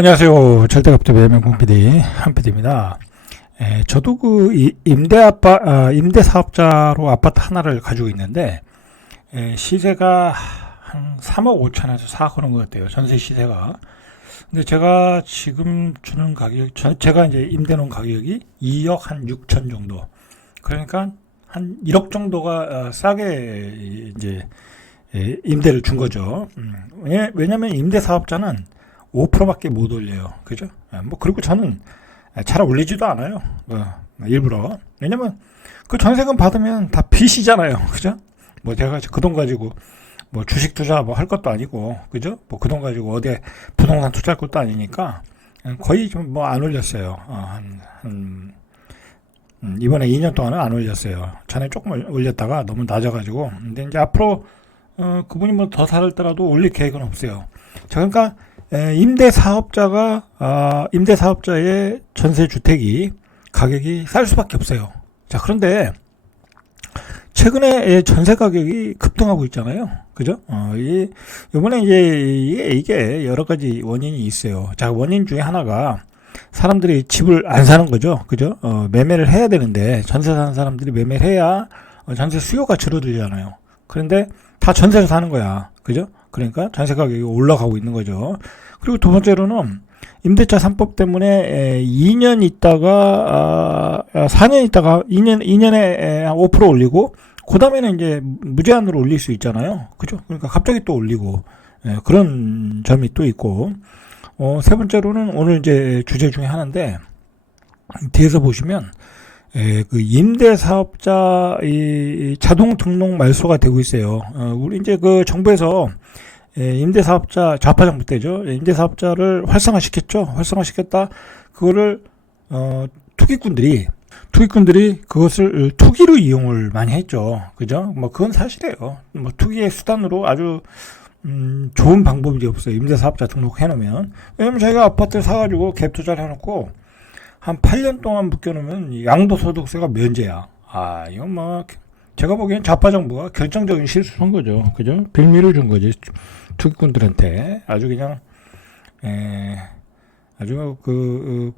안녕하세요. 절대값도 매매공 PD 한PD입니다. 저도 임대 사업자로 아파트 하나를 가지고 있는데 시세가 한 3억 5천에서 4억 그런 것 같아요. 전세 시세가. 근데 제가 지금 주는 가격, 제가 이제 임대 놓은 가격이 2억 한 6천 정도. 그러니까 한 1억 정도가 싸게 이제 임대를 준 거죠. 왜냐면 임대 사업자는 5%밖에 못 올려요. 그죠? 뭐, 그리고 저는 잘 올리지도 않아요. 일부러. 왜냐면 그 전세금 받으면 다 빚이잖아요. 그죠? 뭐 제가 그 돈 가지고 뭐 주식 투자 뭐 할 것도 아니고, 그죠? 뭐 그 돈 가지고 어디 부동산 투자할 것도 아니니까 거의 좀 뭐 안 올렸어요. 이번에 2년 동안은 안 올렸어요. 전에 조금 올렸다가 너무 낮아가지고. 근데 이제 앞으로 그분이 뭐 더 살더라도 올릴 계획은 없어요. 자, 그러니까 임대사업자의 전세주택이 가격이 쌀 수밖에 없어요. 자, 그런데 최근에 전세 가격이 급등하고 있잖아요. 그죠? 요번에 이게 여러 가지 원인이 있어요. 자, 원인 중에 하나가 사람들이 집을 안 사는 거죠. 그죠? 매매를 해야 되는데, 전세 사는 사람들이 매매를 해야 전세 수요가 줄어들잖아요. 그런데 다 전세로 사는 거야. 그죠? 그러니까 전세 가격이 올라가고 있는 거죠. 그리고 두 번째로는 임대차 3법 때문에 2년 있다가 4년 있다가 2년에 5% 올리고 그 다음에는 이제 무제한으로 올릴 수 있잖아요. 그죠? 그러니까 갑자기 또 올리고 그런 점이 또 있고 세 번째로는 오늘 이제 주제 중에 하나인데 뒤에서 보시면 그 임대사업자 이 자동 등록 말소가 되고 있어요. 우리 이제 그 정부에서 임대사업자 좌파 정부 때죠. 임대사업자를 활성화시켰죠. 활성화시켰다. 그거를 투기꾼들이 그것을 투기로 이용을 많이 했죠. 그죠? 뭐 그건 사실이에요. 뭐 투기의 수단으로 아주 좋은 방법이 없어요. 임대사업자 등록해 놓으면. 왜냐면 자기가 아파트를 사가지고 갭 투자를 해놓고 한 8년 동안 묶여놓으면 양도소득세가 면제야. 이건 뭐 제가 보기엔 좌파 정부가 결정적인 실수를 한 거죠. 그죠? 빌미를 준 거지. 투기꾼들한테 아주 그냥 아주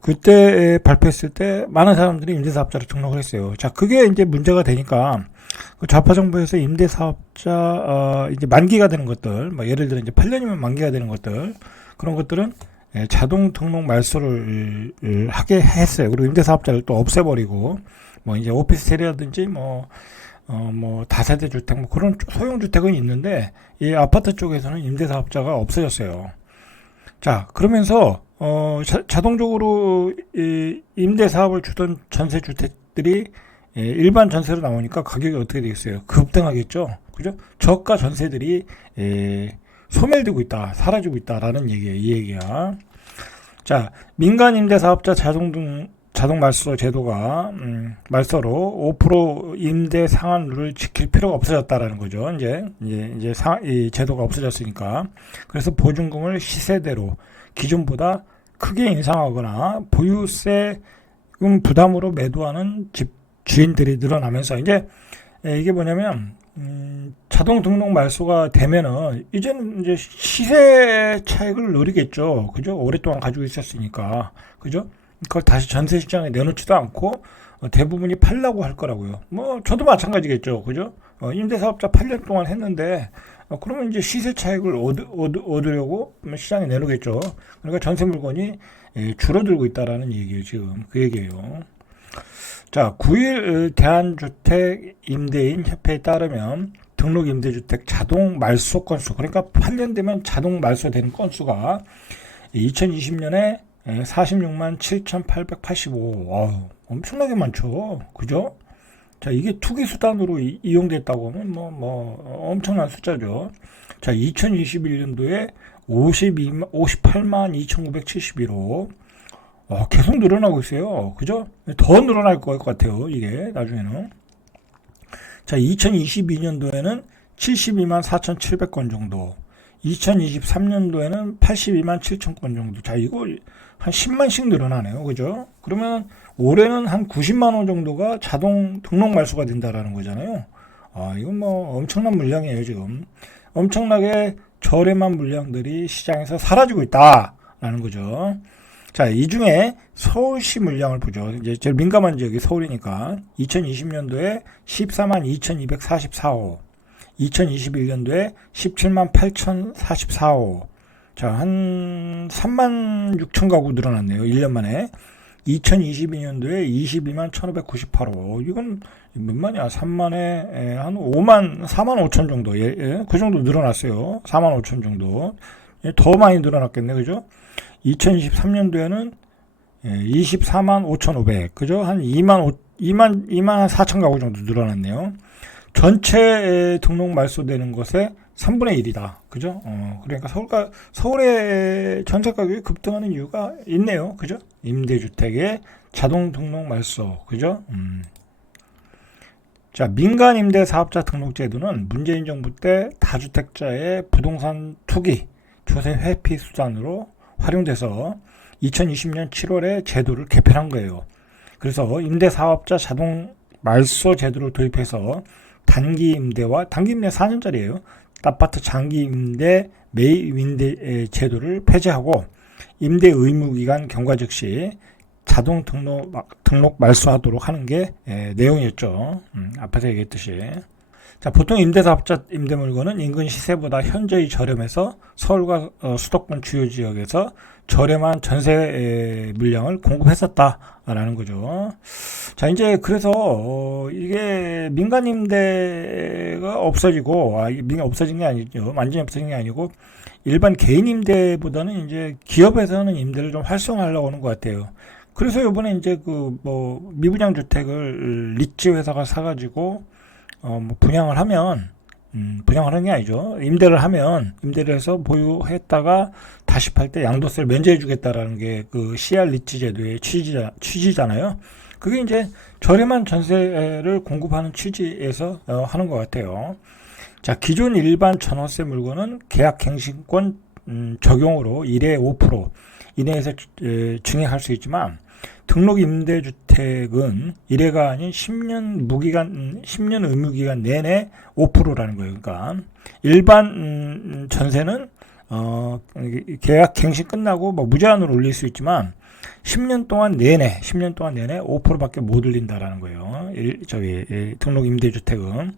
그때 발표했을 때 많은 사람들이 임대사업자로 등록을 했어요. 자, 그게 이제 문제가 되니까 그 좌파 정부에서 임대사업자 이제 만기가 되는 것들, 뭐 예를 들어 이제 8년이면 만기가 되는 것들, 그런 것들은 자동 등록 말소를 하게 했어요. 그리고 임대사업자를 또 없애버리고 뭐 이제 오피스텔이라든지 뭐 다세대 주택 뭐 그런 소형 주택은 있는데 이 아파트 쪽에서는 임대사업자가 없어졌어요. 자, 그러면서 자동적으로 이 임대사업을 주던 전세 주택들이 일반 전세로 나오니까 가격이 어떻게 되겠어요? 급등하겠죠. 그죠? 저가 전세들이 소멸되고 있다, 사라지고 있다라는 얘기예요. 이 얘기야. 자, 민간 임대사업자 자동 말소 제도가 말소로 5% 임대 상한율을 지킬 필요가 없어졌다라는 거죠. 이 제도가 없어졌으니까. 그래서 보증금을 시세대로 기존보다 크게 인상하거나 보유세금 부담으로 매도하는 집 주인들이 늘어나면서 이게 뭐냐면 자동 등록 말소가 되면은 이제는 이제 시세 차익을 노리겠죠. 그죠? 오랫동안 가지고 있었으니까. 그죠? 그걸 다시 전세 시장에 내놓지도 않고 대부분이 팔라고 할 거라고요. 뭐 저도 마찬가지겠죠. 그죠? 임대사업자 8년 동안 했는데 그러면 이제 시세 차익을 얻으려고 시장에 내놓겠죠. 그러니까 전세 물건이 줄어들고 있다라는 얘기예요. 지금 그 얘기예요. 자, 9일 대한주택 임대인 협회에 따르면 등록 임대주택 자동 말소 건수, 그러니까 8년 되면 자동 말소되는 건수가 2020년에 46만 7,885. 엄청나게 많죠. 그죠? 자, 이게 투기 수단으로 이용됐다고 하면 엄청난 숫자죠. 자, 2021년도에 58만 2,971호. 계속 늘어나고 있어요. 그죠? 더 늘어날 것 같아요. 이게 나중에는. 자, 2022년도에는 72만 4,700건 정도. 2023년도에는 82만 7천 건 정도. 자, 이거 한 10만씩 늘어나네요. 그죠? 그러면 올해는 한 90만 원 정도가 자동 등록 말소가 된다라는 거잖아요. 이건 뭐 엄청난 물량이에요, 지금. 엄청나게 저렴한 물량들이 시장에서 사라지고 있다. 있다라는 거죠. 자, 이 중에 서울시 물량을 보죠. 이제 제일 민감한 지역이 서울이니까 2020년도에 14만 2,244호, 2021년도에 17만 8,044호. 자, 한 3만 6천 가구 늘어났네요. 1년 만에. 2022년도에 22만 1,598호. 이건 몇 만이야? 3만에 한 5만, 4만 5천 정도. 그 정도 늘어났어요. 4만 5천 정도. 더 많이 늘어났겠네. 그죠? 2023년도에는 24만 5,500. 그죠? 한 2만 4천 가구 정도 늘어났네요. 전체 등록 말소되는 것의 3분의 1이다. 그죠? 그러니까 서울의 전세 가격이 급등하는 이유가 있네요. 그죠? 임대주택의 자동 등록 말소. 그죠? 자, 민간 임대 사업자 등록 제도는 문재인 정부 때 다주택자의 부동산 투기, 조세 회피 수단으로 활용돼서 2020년 7월에 제도를 개편한 거예요. 그래서 임대 사업자 자동 말소 제도를 도입해서 단기 임대 4년짜리예요. 아파트 장기 임대, 매입 임대 제도를 폐지하고 임대 의무 기간 경과 즉시 자동 등록 말소하도록 하는 게 내용이었죠. 앞에서 얘기했듯이. 자, 보통 임대사업자 임대 물건은 인근 시세보다 현저히 저렴해서 서울과 수도권 주요 지역에서 저렴한 전세 물량을 공급했었다라는 거죠. 자, 이제 그래서 이게 민간 임대가 없어지고, 없어진 게 아니죠. 완전히 없어진 게 아니고 일반 개인 임대보다는 이제 기업에서는 임대를 좀 활성화하려고 하는 것 같아요. 그래서 이번에 이제 미분양 주택을 리츠 회사가 사가지고 분양을 하면, 분양을 하는 게 아니죠. 임대를 해서 보유했다가 다시 팔 때 양도세를 면제해 주겠다라는 게 그 CR 리츠 제도의 취지잖아요. 그게 이제 저렴한 전세를 공급하는 취지에서 하는 것 같아요. 자, 기존 일반 전월세 물건은 계약갱신권 적용으로 1회 5% 이내에서 증액할 수 있지만 등록 임대주택은 1회가 아닌 10년 의무기간 내내 5%라는 거예요. 그러니까 일반 전세는 계약 갱신 끝나고 무제한으로 올릴 수 있지만 10년 동안 내내 5%밖에 못 올린다라는 거예요. 등록 임대주택은.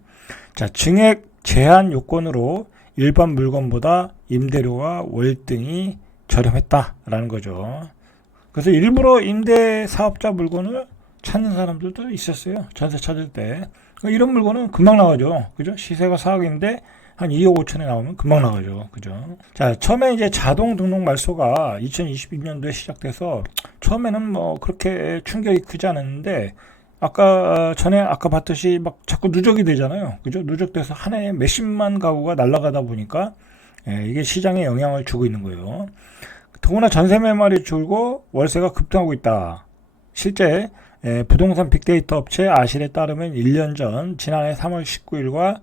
자, 증액 제한 요건으로 일반 물건보다 임대료와 월등히 저렴했다라는 거죠. 그래서 일부러 임대 사업자 물건을 찾는 사람들도 있었어요. 전세 찾을 때. 이런 물건은 금방 나가죠. 그죠? 시세가 4억인데 한 2억 5천에 나오면 금방 나가죠. 그죠? 자, 처음에 이제 자동 등록 말소가 2022년도에 시작돼서 처음에는 그렇게 충격이 크지 않았는데 아까 봤듯이 막 자꾸 누적이 되잖아요. 그죠? 누적돼서 한 해에 몇십만 가구가 날아가다 보니까 이게 시장에 영향을 주고 있는 거예요. 더구나 전세 매물이 줄고 월세가 급등하고 있다. 실제 부동산 빅데이터 업체 아실에 따르면 1년 전 지난해 3월 19일과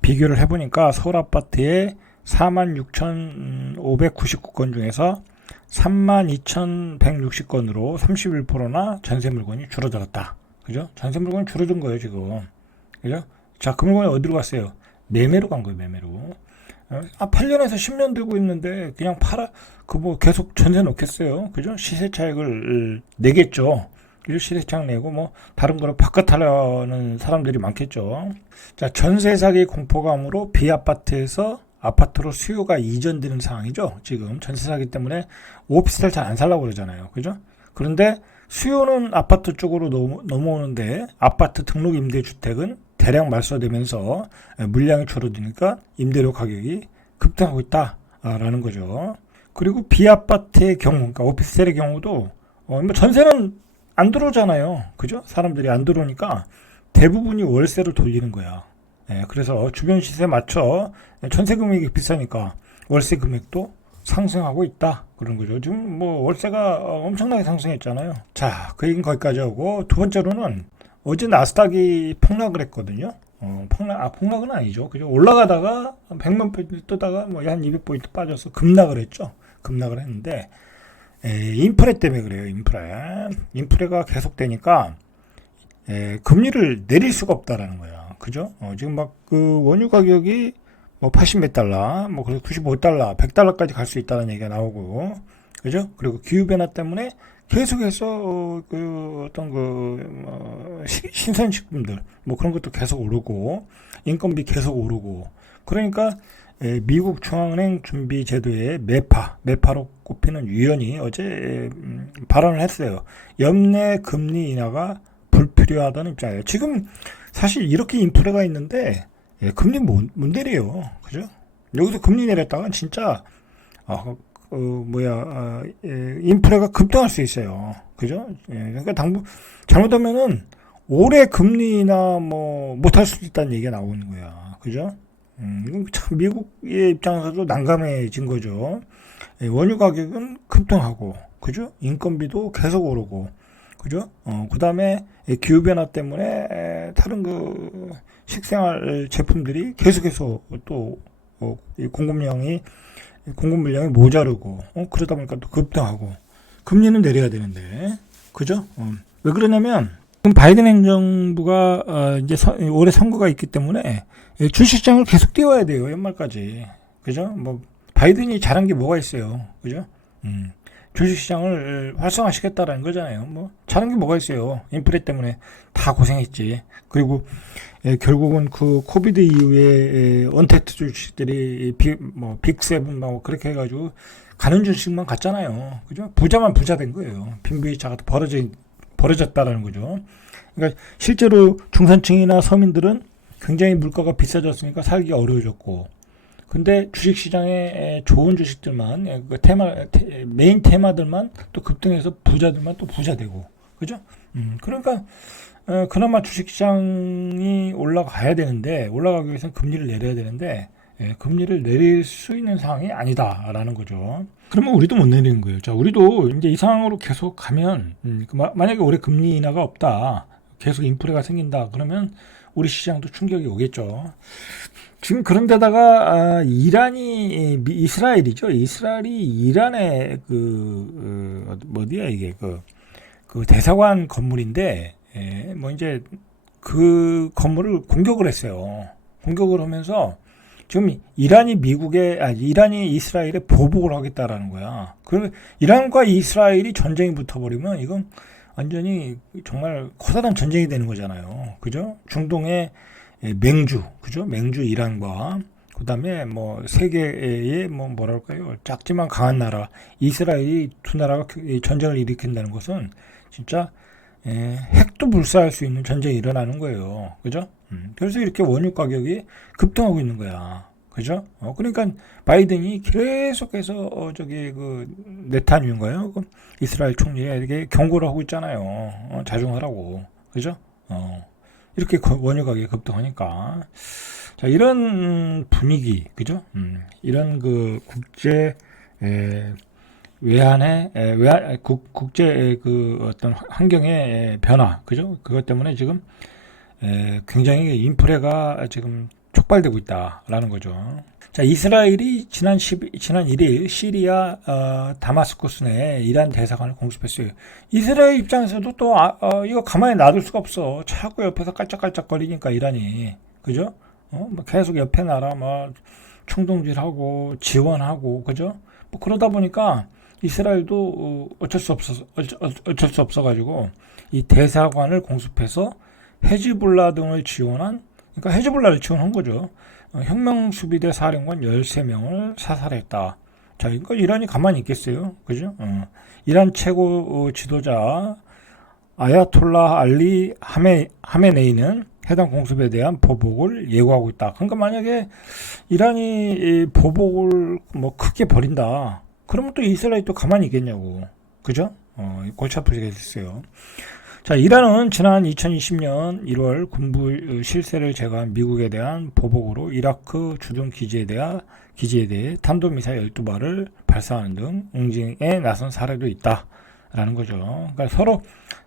비교를 해보니까 서울 아파트의 46,599건 중에서 32,160건으로 31%나 전세 물건이 줄어들었다. 그죠? 전세 물건이 줄어든 거예요, 지금. 그죠? 자, 그 물건이 어디로 갔어요? 매매로 간 거예요, 매매로. 8년에서 10년 들고 있는데 그냥 계속 전세 놓겠어요. 그죠? 시세 차익을 내겠죠. 그죠? 시세 차익 내고 다른 거로 바꿔타려는 사람들이 많겠죠. 자, 전세 사기 공포감으로 비아파트에서 아파트로 수요가 이전되는 상황이죠. 지금 전세 사기 때문에 오피스텔 잘 안 살라고 그러잖아요. 그죠? 그런데 수요는 아파트 쪽으로 넘어오는데 아파트 등록 임대주택은 대량 말소되면서 물량이 줄어드니까 임대료 가격이 급등하고 있다라는 거죠. 그리고 비아파트의 경우, 그러니까 오피스텔의 경우도 전세는 안 들어오잖아요. 그죠? 사람들이 안 들어오니까 대부분이 월세로 돌리는 거야. 그래서 주변 시세에 맞춰 전세 금액이 비싸니까 월세 금액도 상승하고 있다. 그런 거죠. 지금 월세가 엄청나게 상승했잖아요. 자, 그 얘기는 거기까지 하고 두 번째로는 어제 나스닥이 폭락을 했거든요. 폭락은 아니죠. 그죠? 올라가다가 100만 포인트 뜨다가 한 200포인트 빠져서 급락을 했죠. 급락을 했는데 인프레 때문에 그래요. 인프레가 계속되니까 금리를 내릴 수가 없다라는 거야. 그죠? 지금 그 원유 가격이 80 몇 달러, 그래서 95달러, 100달러까지 갈 수 있다는 얘기가 나오고, 그죠? 그리고 기후변화 때문에 계속해서 신선식품들 뭐 그런 것도 계속 오르고 인건비 계속 오르고 그러니까 미국 중앙은행 준비 제도의 매파로 꼽히는 위원이 어제 발언을 했어요. 연내 금리 인하가 불필요하다는 입장이에요. 지금 사실 이렇게 인플레가 있는데 금리 못 내려요. 그죠? 여기서 금리 내렸다가 진짜 인플레가 급등할 수 있어요. 그죠? 그러니까 잘못하면은 올해 금리나 뭐 못할 수도 있다는 얘기가 나오는 거야. 그죠? 이건 참 미국의 입장에서도 난감해진 거죠. 원유 가격은 급등하고, 그죠? 인건비도 계속 오르고, 그죠? 그 다음에 기후변화 때문에 다른 식생활 제품들이 계속해서 또 공급 물량이 모자르고, 그러다 보니까 또 급등하고, 금리는 내려야 되는데, 그죠? 왜 그러냐면, 지금 바이든 행정부가 이제 올해 선거가 있기 때문에 주식시장을 계속 띄워야 돼요, 연말까지. 그죠? 뭐 바이든이 잘한 게 뭐가 있어요, 그죠? 주식시장을 활성화시켰다라는 거잖아요. 뭐 잘한 게 뭐가 있어요? 인플레 때문에 다 고생했지. 그리고 결국은 그 코비드 이후에 언택트 주식들이 빅세븐 뭐 그렇게 해가지고 가는 주식만 갔잖아요, 그죠? 부자만 부자 된 거예요. 빈부격차가 벌어졌다라는 거죠. 그러니까 실제로 중산층이나 서민들은 굉장히 물가가 비싸졌으니까 살기 어려워졌고, 근데 주식시장에 좋은 주식들만 메인 테마들만 또 급등해서 부자들만 또 부자 되고, 그죠? 그러니까 그나마 주식시장이 올라가야 되는데 올라가기 위해서는 금리를 내려야 되는데 금리를 내릴 수 있는 상황이 아니다라는 거죠. 그러면 우리도 못 내리는 거예요. 자, 우리도 이제 이 상황으로 계속 가면 만약에 올해 금리 인하가 없다, 계속 인플레가 생긴다, 그러면 우리 시장도 충격이 오겠죠. 지금 그런데다가 이스라엘이죠. 이스라엘이 이란의 어디야 이게 그 대사관 건물인데 뭐 이제 그 건물을 공격을 했어요. 공격을 하면서 지금 이란이 이스라엘에 보복을 하겠다라는 거야. 그러면 이란과 이스라엘이 전쟁이 붙어버리면 이건 완전히 정말 커다란 전쟁이 되는 거잖아요. 그죠? 중동의 맹주, 그죠? 맹주 이란과 그다음에 뭐 세계의 뭐랄까요? 작지만 강한 나라 이스라엘이 두 나라가 전쟁을 일으킨다는 것은 진짜 핵도 불사할 수 있는 전쟁이 일어나는 거예요. 그죠? 그래서 이렇게 원유 가격이 급등하고 있는 거야. 그죠? 그러니까 바이든이 계속해서 네타뉴인가요? 이스라엘 총리에게 경고를 하고 있잖아요. 자중하라고. 그죠? 이렇게 원유 가격이 급등하니까. 자, 이런 분위기, 그죠? 이런 국제 국제 어떤 환경의 변화, 그죠? 그것 때문에 지금 굉장히 인플레가 지금 촉발되고 있다라는 거죠. 자, 이스라엘이 지난 1일 시리아 다마스쿠스 내에 이란 대사관을 공습했어요. 이스라엘 입장에서도 또 이거 가만히 놔둘 수가 없어. 자꾸 옆에서 깔짝깔짝거리니까 이란이, 그죠? 뭐 계속 옆에 나라 충동질하고 지원하고, 그죠? 뭐 그러다 보니까 이스라엘도 어쩔 수 없어 가지고 이 대사관을 공습해서 헤즈볼라 등을 지원한, 그러니까 헤즈볼라를 지원한 거죠. 혁명수비대 사령관 13명을 사살했다. 자, 이거 이란이 가만히 있겠어요? 그죠? 이란 최고 지도자 아야톨라 알리 하메네이는 해당 공습에 대한 보복을 예고하고 있다. 그러니까 만약에 이란이 보복을 크게 벌인다, 그러면 또 이스라엘이 또 가만히 있겠냐고. 그죠? 골치 아프게 됐어요. 자, 이란은 지난 2020년 1월 군부 실세를 제거한 미국에 대한 보복으로 이라크 주둔 기지에 대해 탄도미사일 12발을 발사하는 등 응징에 나선 사례도 있다라는 거죠. 그러니까 서로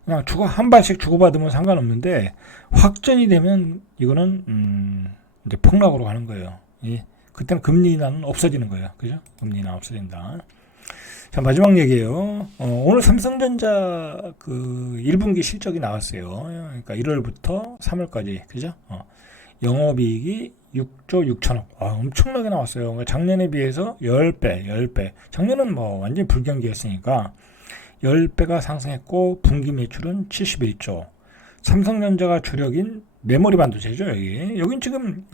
그냥 한 발씩 주고받으면 상관없는데 확전이 되면 이거는 이제 폭락으로 가는 거예요. 그때는 금리 인하는 없어지는 거예요. 그죠? 금리 인하 없어진다. 자, 마지막 얘기예요. 오늘 삼성전자 1분기 실적이 나왔어요. 그러니까 1월부터 3월까지, 그죠? 영업이익이 6조 6천억. 와, 엄청나게 나왔어요. 그러니까 작년에 비해서 10배. 작년은 뭐 완전히 불경기였으니까 10배가 상승했고 분기 매출은 71조. 삼성전자가 주력인 메모리 반도체죠, 여기. 여긴 지금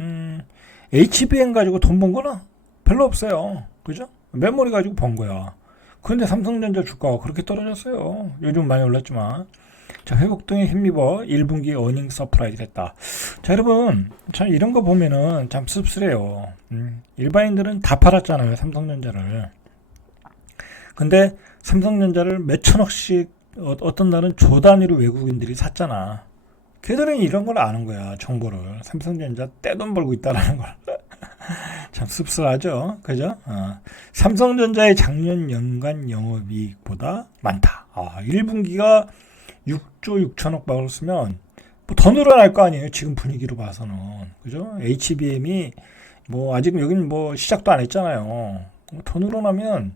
HBM 가지고 돈 번 거나 별로 없어요. 그죠? 메모리 가지고 번 거야. 그런데 삼성전자 주가가 그렇게 떨어졌어요. 요즘 많이 올랐지만. 자, 회복등에 힘입어 1분기 어닝 서프라이즈 됐다. 자, 여러분, 참 이런 거 보면은 참 씁쓸해요. 일반인들은 다 팔았잖아요, 삼성전자를. 근데 삼성전자를 몇 천억씩 어떤 날은 조 단위로 외국인들이 샀잖아. 걔들은 이런 걸 아는 거야, 정보를. 삼성전자 떼돈 벌고 있다라는 걸. 참 씁쓸하죠, 그죠? 삼성전자의 작년 연간 영업이익보다 많다. 1분기가 6조 6천억 벌었으면 뭐 더 늘어날 거 아니에요, 지금 분위기로 봐서는. 그죠? HBM이 뭐 아직 여긴 뭐 시작도 안 했잖아요. 더 늘어나면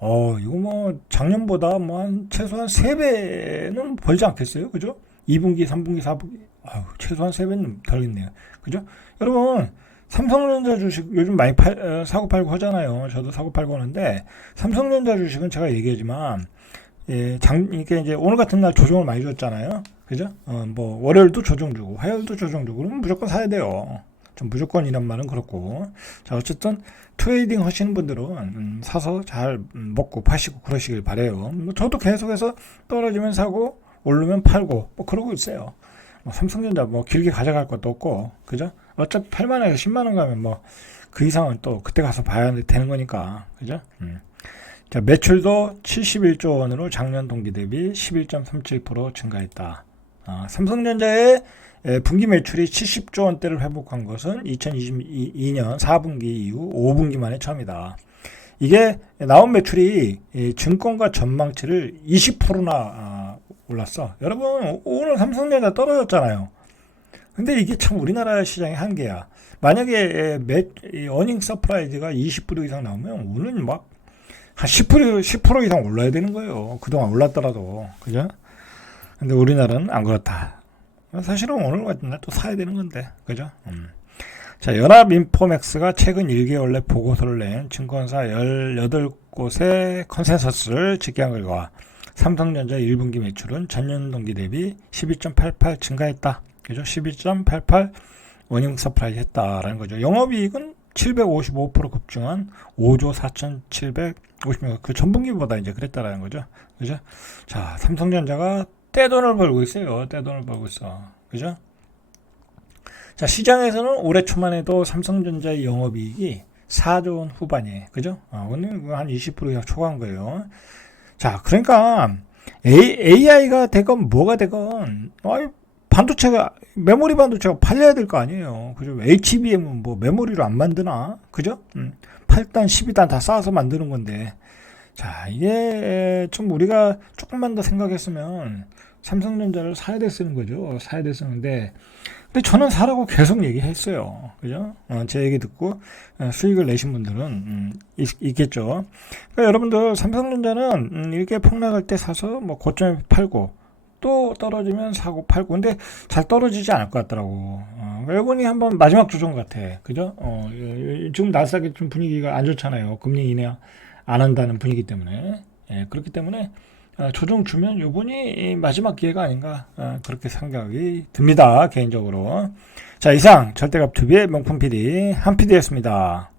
이거 뭐 작년보다 뭐 한 최소한 3배는 벌지 않겠어요? 그죠? 2분기, 3분기, 4분기. 최소한 3배는 벌겠네요. 그죠? 여러분, 삼성전자 주식 요즘 많이 사고 팔고 하잖아요. 저도 사고 팔고 하는데, 삼성전자 주식은 제가 얘기하지만, 예, 이게 이제 오늘 같은 날 조정을 많이 줬잖아요. 그죠? 뭐, 월요일도 조정 주고, 화요일도 조정 주고, 그러면 무조건 사야 돼요. 좀 무조건이란 말은 그렇고. 자, 어쨌든, 트레이딩 하시는 분들은 사서 잘 먹고 파시고 그러시길 바래요. 저도 계속해서 떨어지면 사고 오르면 팔고 뭐 그러고 있어요. 삼성전자 뭐 길게 가져갈 것도 없고, 그죠? 어차피 8만원에서 10만원 가면 뭐 그 이상은 또 그때 가서 봐야 되는 거니까, 그죠? 자, 매출도 71조 원으로 작년 동기 대비 11.37% 증가했다. 삼성전자의 분기 매출이 70조 원대를 회복한 것은 2022년 4분기 이후 5분기 만에 처음이다. 이게 나온 매출이 증권가 전망치를 20%나 올랐어. 여러분, 오늘 삼성전자 떨어졌잖아요. 근데 이게 참 우리나라 시장의 한계야. 만약에 어닝 서프라이즈가 20% 이상 나오면 오늘 막 한 10% 이상 올라야 되는 거예요. 그동안 올랐더라도. 그죠? 근데 우리나라는 안 그렇다. 사실은 오늘 같은 날 또 사야 되는 건데. 그죠? 자, 연합인포맥스가 최근 1개월 내 보고서를 낸 증권사 18곳의 컨센서스를 집계한 결과 삼성전자 1분기 매출은 전년 동기 대비 12.88 증가했다. 그죠? 12.88 어닝 서프라이즈 했다라는 거죠. 영업이익은 755% 급증한 5조 4,750명. 그 전분기보다 이제 그랬다라는 거죠. 그죠? 자, 삼성전자가 떼돈을 벌고 있어요. 떼돈을 벌고 있어. 그죠? 자, 시장에서는 올해 초만 해도 삼성전자의 영업이익이 4조 원 후반이에요. 그죠? 오늘 한 20% 이상 초과한 거예요. 자, 그러니까 AI가 되건 뭐가 되건 반도체가 메모리 반도체가 팔려야 될 거 아니에요. 그죠? HBM은 뭐 메모리로 안 만드나? 그죠? 8단, 12단 다 쌓아서 만드는 건데. 자, 이게 좀 우리가 조금만 더 생각했으면 삼성전자를 사야 됐는 거죠. 사야 됐었는데, 근데 저는 사라고 계속 얘기했어요. 그죠? 제 얘기 듣고 수익을 내신 분들은 있겠죠. 그러니까 여러분들 삼성전자는 이렇게 폭락할 때 사서 뭐 고점에 팔고 또 떨어지면 사고 팔고, 근데 잘 떨어지지 않을 것 같더라고. 이번이 한번 마지막 조정 같아. 그죠? 지금 나스닥이 좀 분위기가 안 좋잖아요. 금리 인하 안 한다는 분위기 때문에. 예, 그렇기 때문에 조정 주면 요번이 마지막 기회가 아닌가, 그렇게 생각이 듭니다, 개인적으로. 자, 이상 절대값 투비의 명품 PD 한 PD였습니다.